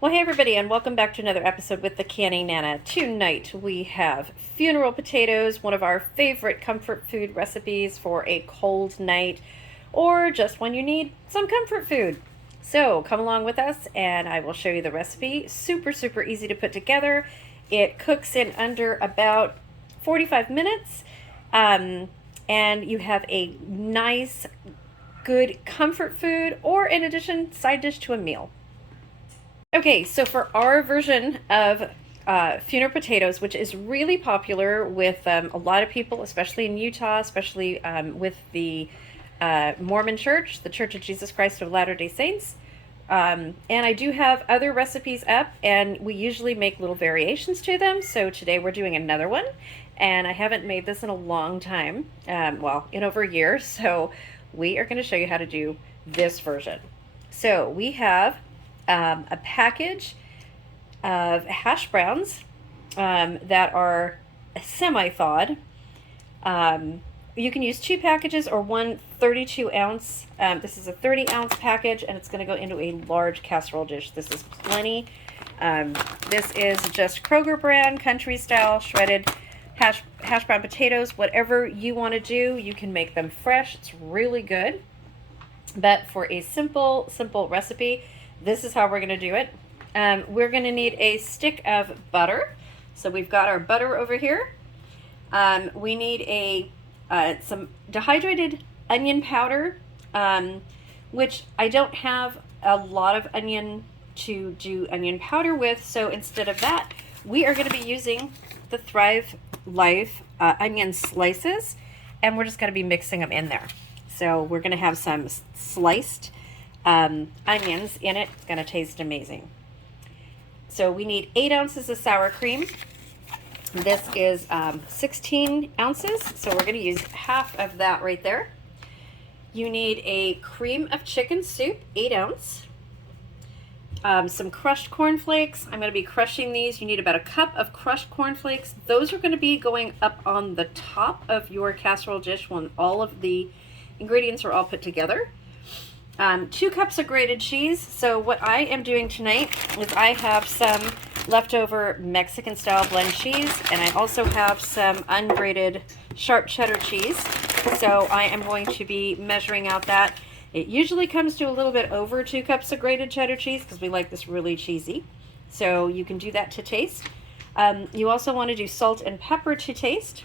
Well, hey everybody, and welcome back to another episode with the Canning Nana. Tonight we have funeral potatoes, one of our favorite comfort food recipes for a cold night, or just when you need some comfort food. So come along with us and I will show you the recipe. Super, super easy to put together. It cooks in under about 45 minutes, and you have a nice, good comfort food, or in addition, side dish to a meal. Okay, so for our version of funeral potatoes, which is really popular with a lot of people, especially in Utah, especially with the Mormon Church, the Church of Jesus Christ of Latter-day Saints. And I do have other recipes up, and we usually make little variations to them. So today we're doing another one, and I haven't made this in a long time, well, in over a year. So we are going to show you how to do this version. So we have a package of hash browns that are semi-thawed. You can use 2 packages or one 32-ounce. This is a 30-ounce package, and it's going to go into a large casserole dish. This is plenty. This is just Kroger brand, country style, shredded hash brown potatoes. Whatever you want to do, you can make them fresh. It's really good. But for a simple recipe, this is how we're going to do it. We're going to need a stick of butter. So we've got our butter over here. We need some dehydrated onion powder, which I don't have a lot of onion to do onion powder with. So instead of that, we are going to be using the Thrive Life onion slices, and we're just going to be mixing them in there. So we're going to have some sliced onions in it. It's going to taste amazing. So we need 8 ounces of sour cream. This is 16 ounces, so we're going to use half of that right there. You need a cream of chicken soup, 8 ounce. Some crushed corn flakes. I'm going to be crushing these. You need about a cup of crushed corn flakes. Those are going to be going up on the top of your casserole dish when all of the ingredients are all put together. 2 cups of grated cheese. So what I am doing tonight is I have some leftover Mexican style blend cheese, and I also have some ungrated sharp cheddar cheese. So I am going to be measuring out that. It usually comes to a little bit over 2 cups of grated cheddar cheese because we like this really cheesy. So you can do that to taste. You also want to do salt and pepper to taste,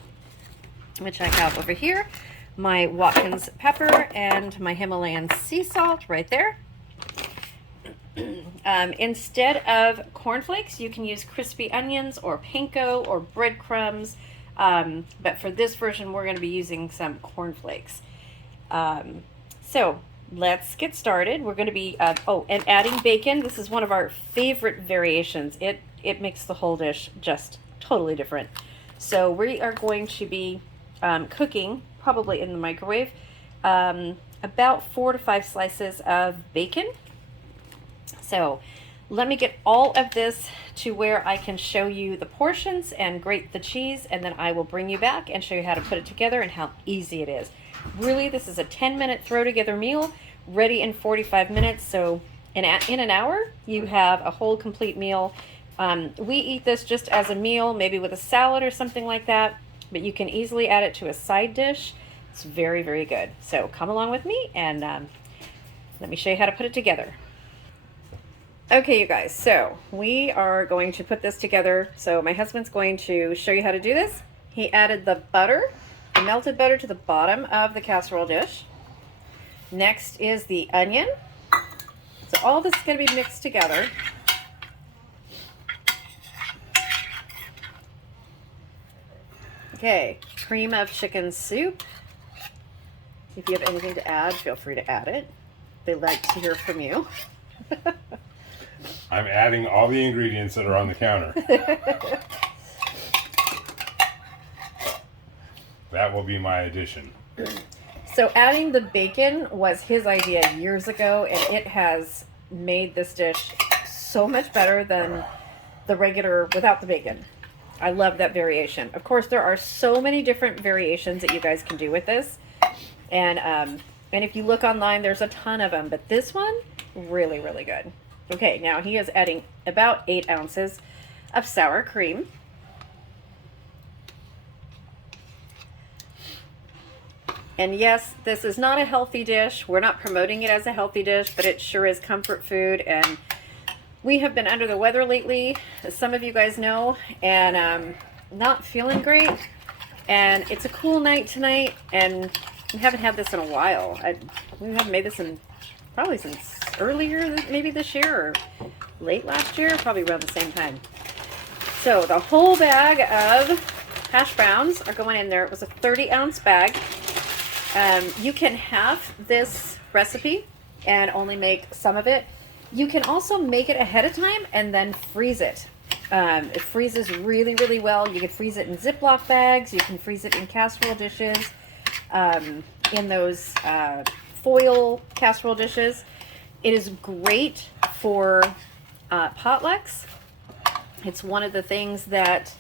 which I have over here. My Watkins pepper and my Himalayan sea salt right there. Instead of cornflakes, you can use crispy onions or panko or breadcrumbs. But for this version, we're going to be using some cornflakes. So let's get started. We're going to be, and adding bacon. This is one of our favorite variations. It makes the whole dish just totally different. So we are going to be cooking, probably in the microwave, about 4 to 5 slices of bacon. So let me get all of this to where I can show you the portions and grate the cheese, and then I will bring you back and show you how to put it together and how easy it is. Really, this is a 10-minute throw together meal, ready in 45 minutes. So in an hour, you have a whole complete meal. We eat this just as a meal, maybe with a salad or something like that, but you can easily add it to a side dish. It's very, very good. So come along with me and let me show you how to put it together. Okay, you guys, so we are going to put this together. So my husband's going to show you how to do this. He added the butter, the melted butter, to the bottom of the casserole dish. Next is the onion. So all this is going to be mixed together. Okay, cream of chicken soup. If you have anything to add, feel free to add it. They like to hear from you. I'm adding all the ingredients that are on the counter. That will be my addition. So adding the bacon was his idea years ago, and it has made this dish so much better than the regular without the bacon. I love that variation. Of course, there are so many different variations that you guys can do with this. And if you look online, there's a ton of them, but this one, really, really good. Okay, now he is adding about 8 ounces of sour cream. And yes, this is not a healthy dish. We're not promoting it as a healthy dish, but it sure is comfort food. And we have been under the weather lately, as some of you guys know, and not feeling great. And it's a cool night tonight, and we haven't had this in a while. We haven't made this in probably since earlier, maybe this year, or late last year, probably around the same time. So the whole bag of hash browns are going in there. It was a 30-ounce bag. You can have this recipe and only make some of it. You can also make it ahead of time and then freeze it. It freezes really, really well. You can freeze it in Ziploc bags. You can freeze it in casserole dishes, in those foil casserole dishes. It is great for potlucks. It's one of the things that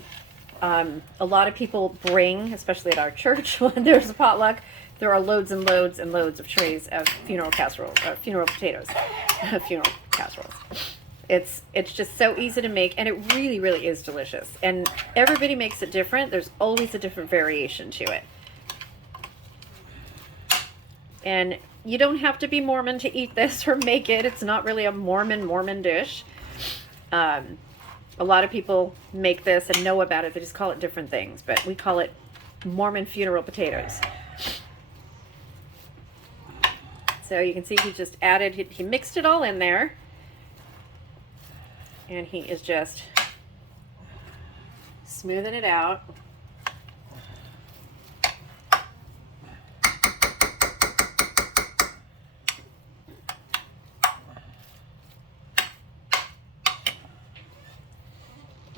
a lot of people bring, especially at our church when there's a potluck. There are loads and loads and loads of trays of funeral casseroles, funeral potatoes, funeral casseroles. It's just so easy to make, and it really, really is delicious. And everybody makes it different. There's always a different variation to it. And you don't have to be Mormon to eat this or make it. It's not really a Mormon dish. A lot of people make this and know about it. They just call it different things, but we call it Mormon funeral potatoes. So you can see he just added, he mixed it all in there. And he is just smoothing it out.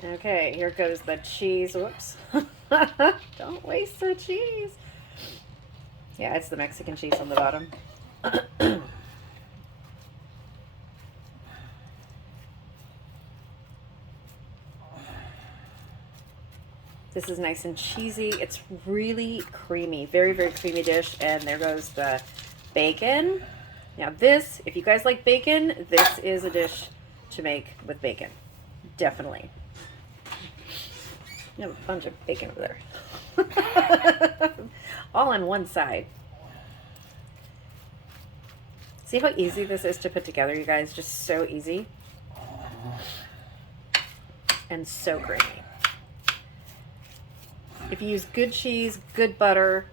Okay, here goes the cheese. Whoops. Don't waste the cheese. Yeah, it's the Mexican cheese on the bottom. This is nice and cheesy. It's really creamy. Very, very creamy dish. And there goes the bacon. Now this, if you guys like bacon, this is a dish to make with bacon. Definitely. You have a bunch of bacon over there. All on one side. See how easy this is to put together, you guys? Just so easy. And so creamy. If you use good cheese, good butter,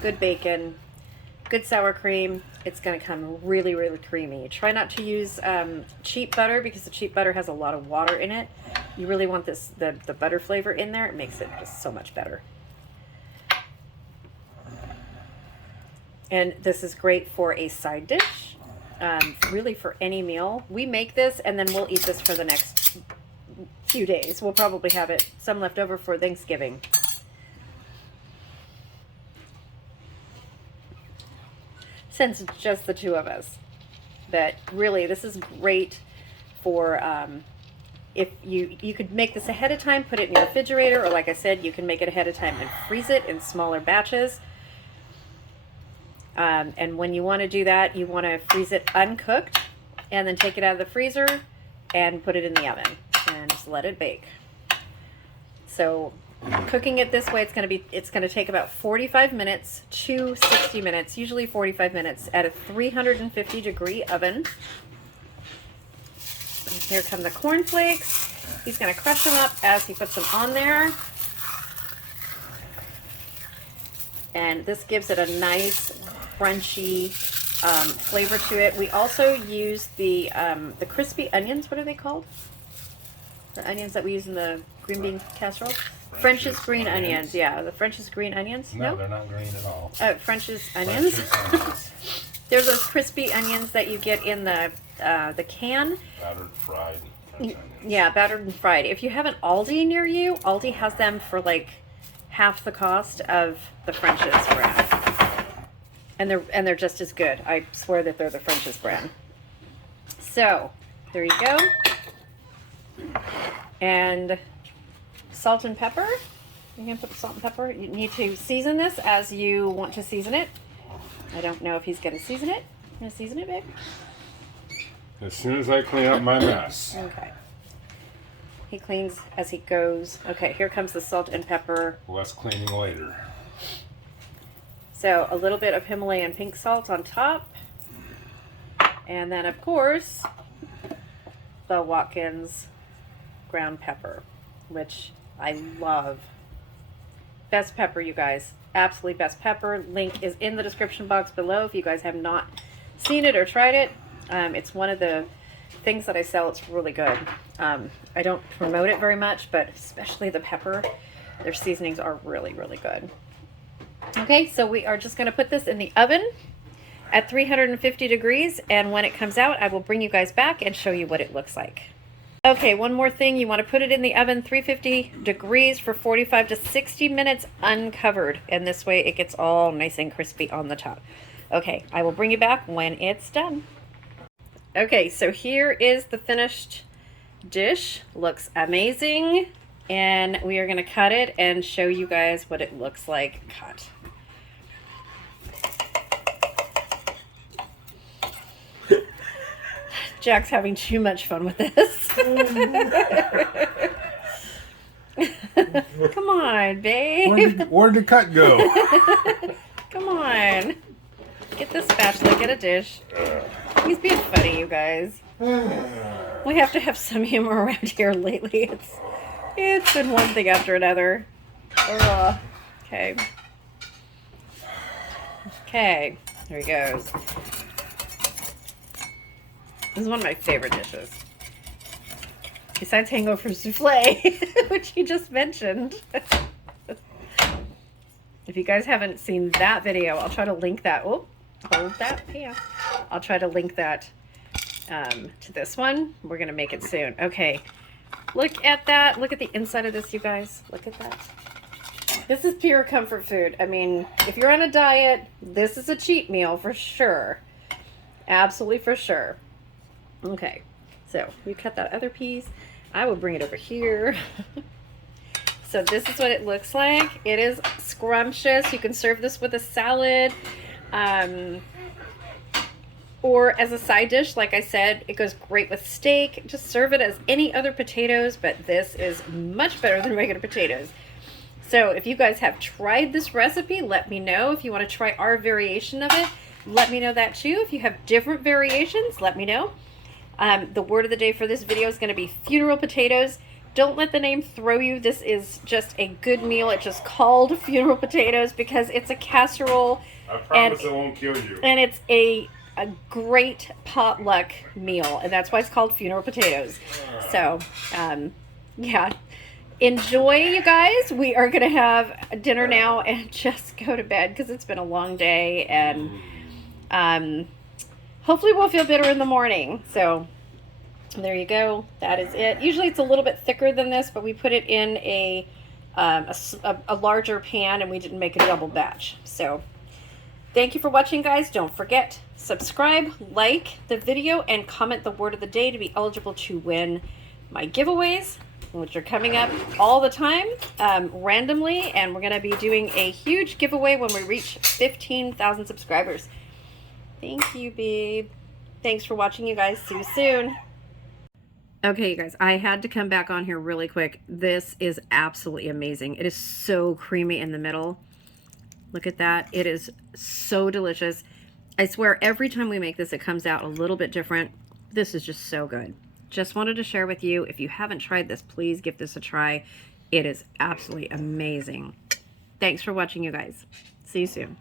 good bacon, good sour cream, it's going to come really, really creamy. Try not to use cheap butter, because the cheap butter has a lot of water in it. You really want this the butter flavor in there. It makes it just so much better. And this is great for a side dish, really for any meal. We make this and then we'll eat this for the next few days. We'll probably have it some left over for Thanksgiving. Since it's just the two of us. But really, this is great for if you could make this ahead of time, put it in your refrigerator, or like I said, you can make it ahead of time and freeze it in smaller batches. And when you want to do that, you want to freeze it uncooked and then take it out of the freezer and put it in the oven and just let it bake. So cooking it this way, it's going to take about 45 minutes to 60 minutes, usually 45 minutes at a 350 degree oven. And here come the corn flakes. He's going to crush them up as he puts them on there. And this gives it a nice crunchy flavor to it. We also use the crispy onions. What are they called? The onions that we use in the green bean casserole? French's green onions. Yeah, the French's green onions. No, they're not green at all. French's onions. There's those crispy onions that you get in the can. Battered, fried French onions. Yeah, battered and fried. If you have an Aldi near you, Aldi has them for like half the cost of the French's brand. And they're just as good. I swear that they're the French's brand. So, there you go. And salt and pepper. You can put the salt and pepper. You need to season this as you want to season it. I don't know if he's going to season it. Going to season it, babe? As soon as I clean up my mess. Okay. He cleans as he goes. Okay, here comes the salt and pepper. Less cleaning later. So a little bit of Himalayan pink salt on top. And then, of course, the Watkins ground pepper, which I love. Best pepper, you guys. Absolutely best pepper. Link is in the description box below if you guys have not seen it or tried it. It's one of the things that I sell. It's really good. I don't promote it very much, but especially the pepper. Their seasonings are really, really good. Okay, so we are just going to put this in the oven at 350 degrees, and when it comes out, I will bring you guys back and show you what it looks like. Okay, one more thing. You want to put it in the oven 350 degrees for 45 to 60 minutes uncovered, and this way it gets all nice and crispy on the top. Okay, I will bring you back when it's done. Okay, so here is the finished dish. Looks amazing, and we are going to cut it and show you guys what it looks like cut. Jack's having too much fun with this. Come on, babe. Where'd the cut go? Come on. Get the spatula, get a dish. He's being funny, you guys. We have to have some humor around here lately. It's been one thing after another. Okay. Okay, here he goes. This is one of my favorite dishes. Besides hangover souffle, which he just mentioned. If you guys haven't seen that video, I'll try to link that. Oh, hold that. Yeah. I'll try to link that to this one. We're going to make it soon. Okay. Look at that. Look at the inside of this, you guys. Look at that. This is pure comfort food. I mean, if you're on a diet, this is a cheat meal for sure. Absolutely for sure. Okay, so we cut that other piece. I will bring it over here. So this is what it looks like. It is scrumptious. You can serve this with a salad or as a side dish. Like I said, it goes great with steak. Just serve it as any other potatoes, but this is much better than regular potatoes. So if you guys have tried this recipe, let me know. If you want to try our variation of it, let me know that too. If you have different variations, let me know. The word of the day for this video is going to be funeral potatoes. Don't let the name throw you. This is just a good meal. It's just called funeral potatoes because it's a casserole. I promise it won't kill you. And it's a great potluck meal, and that's why it's called funeral potatoes. So, yeah. Enjoy, you guys. We are going to have dinner now and just go to bed because it's been a long day, and hopefully we'll feel better in the morning. So there you go. That is it. Usually it's a little bit thicker than this, but we put it in a larger pan and we didn't make a double batch. So thank you for watching, guys. Don't forget, subscribe, like the video, and comment the word of the day to be eligible to win my giveaways, which are coming up all the time, randomly. And we're going to be doing a huge giveaway when we reach 15,000 subscribers. Thank you, babe. Thanks for watching, you guys. See you soon. Okay, you guys, I had to come back on here really quick. This is absolutely amazing. It is so creamy in the middle. Look at that. It is so delicious. I swear every time we make this, it comes out a little bit different. This is just so good. Just wanted to share with you. If you haven't tried this, please give this a try. It is absolutely amazing. Thanks for watching, you guys. See you soon.